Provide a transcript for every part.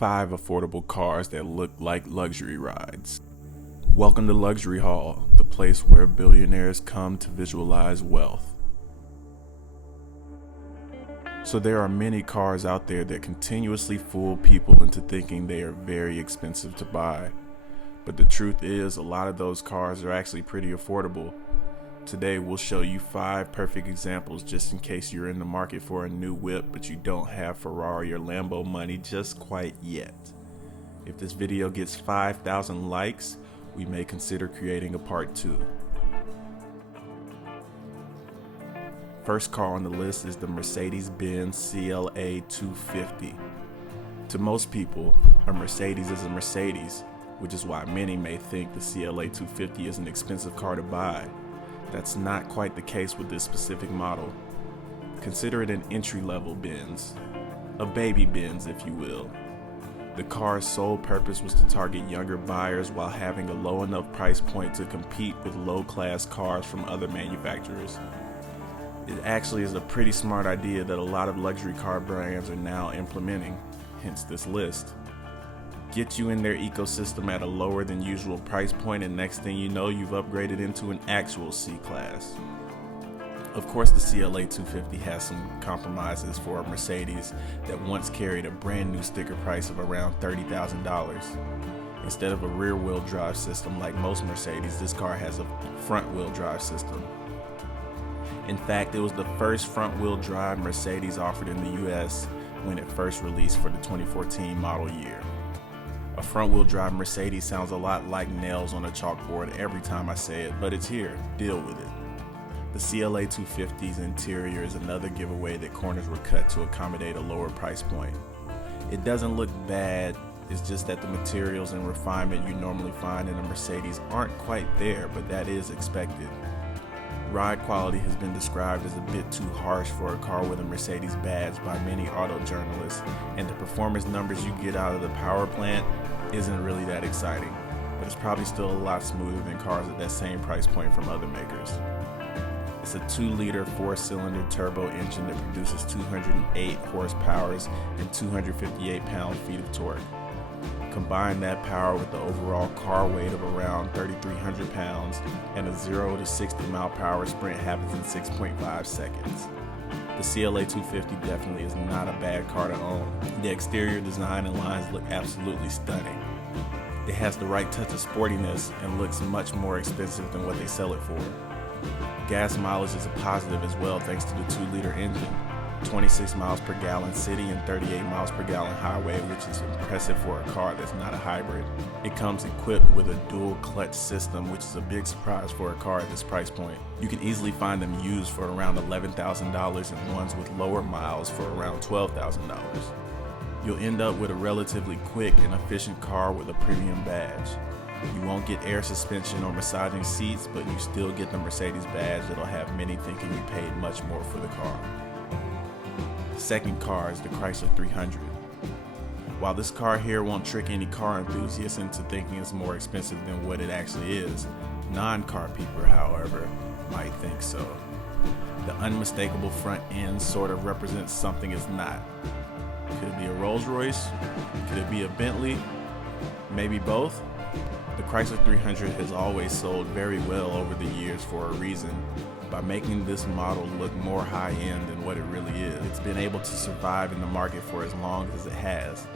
5 affordable cars that look like luxury rides. Welcome to Luxury Hall, the place where billionaires come to visualize wealth. So there are many cars out there that continuously fool people into thinking they are very expensive to buy. But the truth is, a lot of those cars are actually pretty affordable. Today we'll show you 5 perfect examples just in case you're in the market for a new whip but you don't have Ferrari or Lambo money just quite yet. If this video gets 5,000 likes, we may consider creating a part 2. First car on the list is the Mercedes-Benz CLA 250. To most people, a Mercedes is a Mercedes, which is why many may think the CLA 250 is an expensive car to buy. That's not quite the case with this specific model. Consider it an entry-level Benz, a baby Benz if you will. The car's sole purpose was to target younger buyers while having a low enough price point to compete with low-class cars from other manufacturers. It actually is a pretty smart idea that a lot of luxury car brands are now implementing, hence this list. Get you in their ecosystem at a lower than usual price point, and next thing you know, you've upgraded into an actual C-Class. Of course, the CLA 250 has some compromises for a Mercedes that once carried a brand new sticker price of around $30,000. Instead of a rear-wheel drive system like most Mercedes, this car has a front-wheel drive system. In fact, it was the first front-wheel drive Mercedes offered in the US when it first released for the 2014 model year. A front-wheel drive Mercedes sounds a lot like nails on a chalkboard every time I say it, but it's here. Deal with it. The CLA 250's interior is another giveaway that corners were cut to accommodate a lower price point. It doesn't look bad, it's just that the materials and refinement you normally find in a Mercedes aren't quite there, but that is expected. Ride quality has been described as a bit too harsh for a car with a Mercedes badge by many auto journalists, and the performance numbers you get out of the power plant isn't really that exciting, but it's probably still a lot smoother than cars at that same price point from other makers. It's a 2-liter 4-cylinder turbo engine that produces 208 horsepower and 258 pound-feet of torque. Combine that power with the overall car weight of around 3,300 pounds, and a 0 to 60 mile-per-hour sprint happens in 6.5 seconds. The CLA 250 definitely is not a bad car to own. The exterior design and lines look absolutely stunning. It has the right touch of sportiness and looks much more expensive than what they sell it for. Gas mileage is a positive as well thanks to the 2-liter engine. 26 miles per gallon city and 38 miles per gallon highway, which is impressive for a car that's not a hybrid. It comes equipped with a dual clutch system, which is a big surprise for a car at this price point. You can easily find them used for around $11,000 and ones with lower miles for around $12,000. You'll end up with a relatively quick and efficient car with a premium badge. You won't get air suspension or massaging seats, but you still get the Mercedes badge that'll have many thinking you paid much more for the car. Second car is the Chrysler 300. While this car here won't trick any car enthusiasts into thinking it's more expensive than what it actually is, non-car people, however, might think so. The unmistakable front end sort of represents something it's not. Could it be a Rolls Royce? Could it be a Bentley? Maybe both? The Chrysler 300 has always sold very well over the years for a reason. By making this model look more high-end than what it really is. It's been able to survive in the market for as long as it has.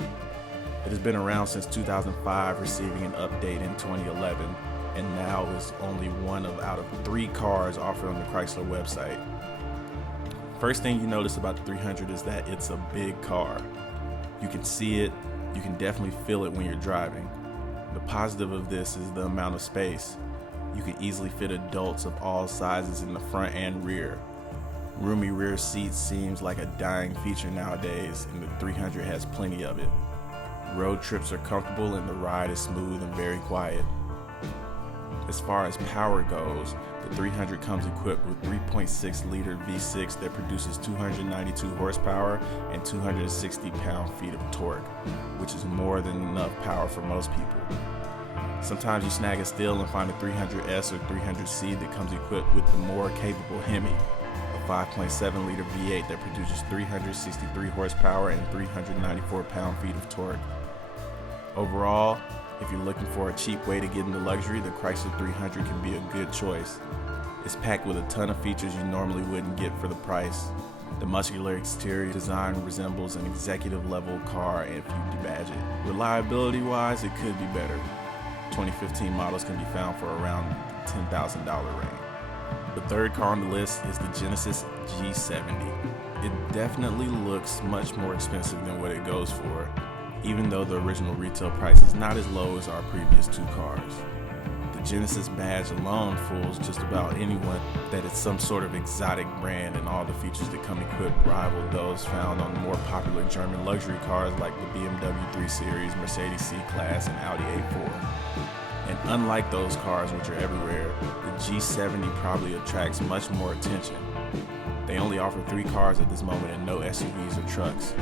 It has been around since 2005, receiving an update in 2011, and now is only one out of 3 cars offered on the Chrysler website. First thing you notice about the 300 is that it's a big car. You can see it, you can definitely feel it when you're driving. The positive of this is the amount of space. You can easily fit adults of all sizes in the front and rear. Roomy rear seats seems like a dying feature nowadays, and the 300 has plenty of it. Road trips are comfortable and the ride is smooth and very quiet. As far as power goes, the 300 comes equipped with 3.6-liter V6 that produces 292 horsepower and 260 pound-feet of torque, which is more than enough power for most people. Sometimes you snag a steal and find a 300S or 300C that comes equipped with the more capable Hemi, a 5.7 liter V8 that produces 363 horsepower and 394 pound-feet of torque. Overall, if you're looking for a cheap way to get into luxury, the Chrysler 300 can be a good choice. It's packed with a ton of features you normally wouldn't get for the price. The muscular exterior design resembles an executive-level car if you debadge it. Reliability-wise, it could be better. 2015 models can be found for around $10,000 range. The third car on the list is the Genesis G70. It definitely looks much more expensive than what it goes for, even though the original retail price is not as low as our previous two cars. The Genesis badge alone fools just about anyone that it's some sort of exotic brand, and all the features that come equipped rival those found on more popular German luxury cars like the BMW 3 Series, Mercedes C-Class, and Audi A4. And unlike those cars, which are everywhere, the G70 probably attracts much more attention. They only offer 3 cars at this moment and no SUVs or trucks.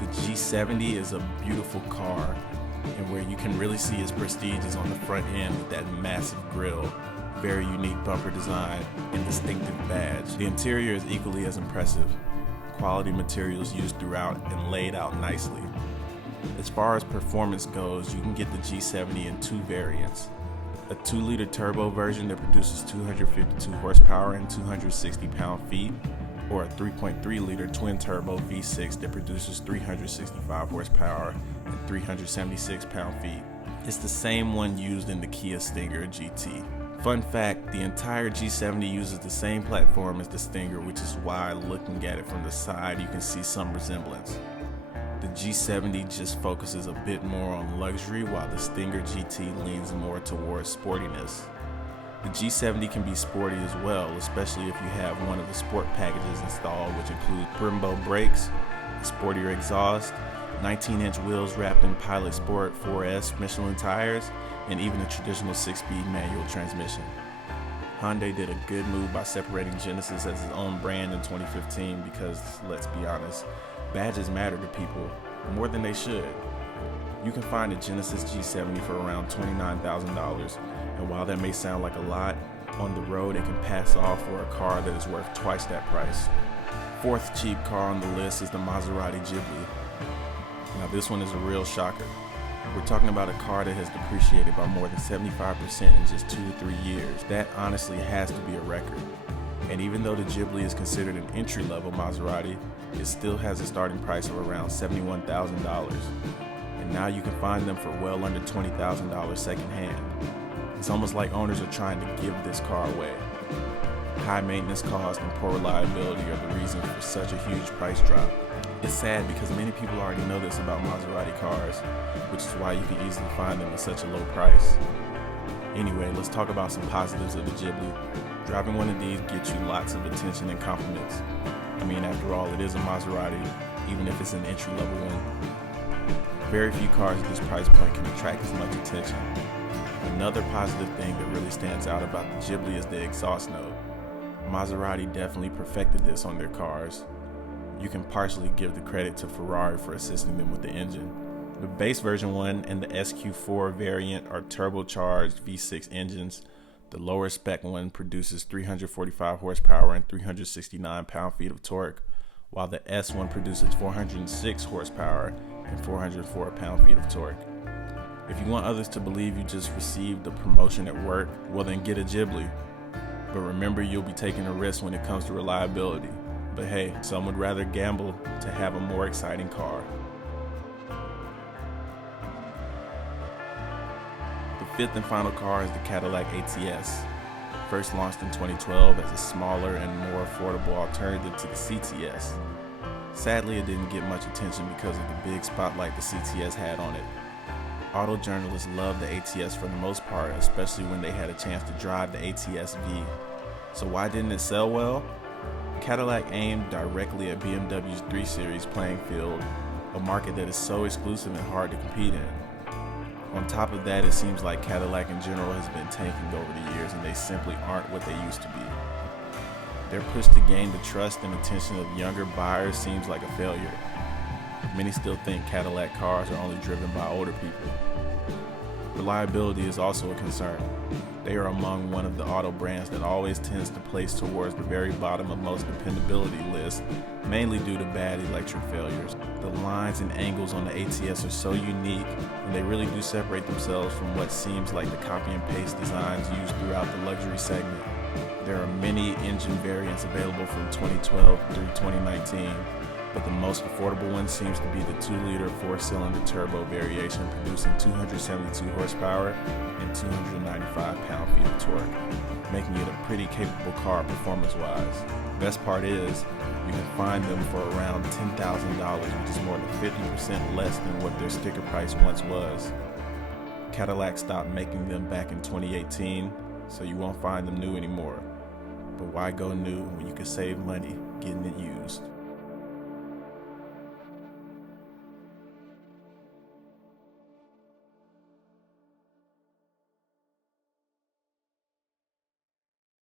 The G70 is a beautiful car, and where you can really see its prestige is on the front end with that massive grille, very unique bumper design, and distinctive badge. The interior is equally as impressive. Quality materials used throughout and laid out nicely. As far as performance goes, you can get the G70 in 2 variants. A 2-liter turbo version that produces 252 horsepower and 260 pound-feet, or a 3.3-liter twin-turbo V6 that produces 365 horsepower and 376 pound-feet. It's the same one used in the Kia Stinger GT. Fun fact, the entire G70 uses the same platform as the Stinger, which is why looking at it from the side you can see some resemblance. The G70 just focuses a bit more on luxury, while the Stinger GT leans more towards sportiness. The G70 can be sporty as well, especially if you have one of the sport packages installed, which include Brembo brakes, a sportier exhaust, 19-inch wheels wrapped in Pilot Sport 4S Michelin tires, and even a traditional 6-speed manual transmission. Hyundai did a good move by separating Genesis as its own brand in 2015 because, let's be honest, badges matter to people more than they should. You can find a Genesis G70 for around $29,000, and while that may sound like a lot, on the road it can pass off for a car that is worth twice that price. Fourth cheap car on the list is the Maserati Ghibli. Now this one is a real shocker. We're talking about a car that has depreciated by more than 75% in just 2 to 3 years. That honestly has to be a record. And even though the Ghibli is considered an entry-level Maserati, it still has a starting price of around $71,000. And now you can find them for well under $20,000 secondhand. It's almost like owners are trying to give this car away. High maintenance costs and poor reliability are the reason for such a huge price drop. It's sad because many people already know this about Maserati cars, which is why you can easily find them at such a low price. Anyway, let's talk about some positives of the Ghibli. Driving one of these gets you lots of attention and compliments. I mean, after all, it is a Maserati, even if it's an entry-level one. Very few cars at this price point can attract as much attention. Another positive thing that really stands out about the Ghibli is the exhaust note. Maserati definitely perfected this on their cars. You can partially give the credit to Ferrari for assisting them with the engine. The base version 1 and the SQ4 variant are turbocharged V6 engines. The lower spec one produces 345 horsepower and 369 pound-feet of torque, while the S1 produces 406 horsepower and 404 pound-feet of torque. If you want others to believe you just received a promotion at work, well then get a Ghibli. But remember, you'll be taking a risk when it comes to reliability. But hey, some would rather gamble to have a more exciting car. The fifth and final car is the Cadillac ATS. First launched in 2012 as a smaller and more affordable alternative to the CTS. Sadly, it didn't get much attention because of the big spotlight the CTS had on it. Auto journalists loved the ATS for the most part, especially when they had a chance to drive the ATS V. So why didn't it sell well? Cadillac aimed directly at BMW's 3 Series playing field, a market that is so exclusive and hard to compete in. On top of that, it seems like Cadillac in general has been tanking over the years, and they simply aren't what they used to be. Their push to gain the trust and attention of younger buyers seems like a failure. Many still think Cadillac cars are only driven by older people. Reliability is also a concern. They are among one of the auto brands that always tends to place towards the very bottom of most dependability lists, mainly due to bad electric failures. The lines and angles on the ATS are so unique, and they really do separate themselves from what seems like the copy and paste designs used throughout the luxury segment. There are many engine variants available from 2012 through 2019, but the most affordable one seems to be the 2-liter 4-cylinder turbo variation, producing 272 horsepower and 295 pound-feet of torque, making it a pretty capable car performance-wise. Best part is, you can find them for around $10,000, which is more than 50% less than what their sticker price once was. Cadillac stopped making them back in 2018, so you won't find them new anymore. But why go new when you can save money getting it used?